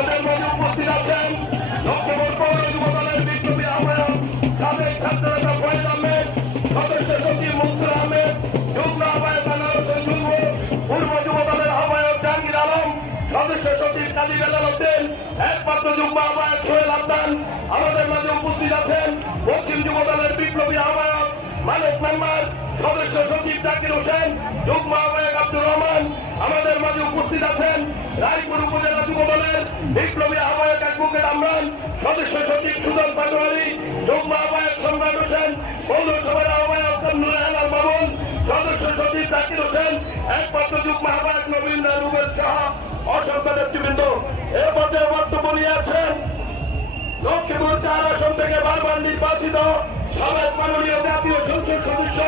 আমাদের মাঝে উপস্থিত আছেন লক্ষ্মীপুর পৌর যুব দলের বিপ্লবী আহ্বায়ক সাবেক ছাত্রনেতা ফয়েজ আহমেদ, সদস্য সচিব মনসুর আহমেদ, যুগ্ম আহ্বায়ক আনোয়ার হোসেন যুব, পূর্ব যুব দলের আহ্বায়ক জাহাঙ্গীর আলম, সদস্য সচিব কাজী বেলাল হোসেন, একমাত্র যুগ্ম আহ্বায়ক সোহেল আবদান। আমাদের মাঝে উপস্থিত আছেন পশ্চিম যুব দলের বিপ্লবী আহ্বায়ক মানব মেম্বার, সদস্য সচিব জাকির হোসেন, যুগ্ম আহ্বায়ক আব্দুর রহমান। আমাদের মাঝে উপস্থিত আছেন রায়পুর উপজেলা যুব দলের বিপ্লবী আহ্বায়ক অ্যাডভোকেট আমরান, সদস্য সচিব সুজন পাটোয়ারি, যুগ্ম আহ্বায়ক সম্রাট হোসেন, পৌরসভার আহ্বায়ক নুর হেলাল মামুন, সদস্য সচিব জাকির হোসেন, একমাত্র যুগ্ম আহ্বায়ক নবীন রুবেল সাহা। অসংখ্য নেতৃবৃন্দ এ পর্যায়ে বক্তব্য নিয়ে আছেন লক্ষ্মীপুর 4 আসন থেকে বারবার নির্বাচিত সাবেক মাননীয় জাতীয় সংসদ সদস্য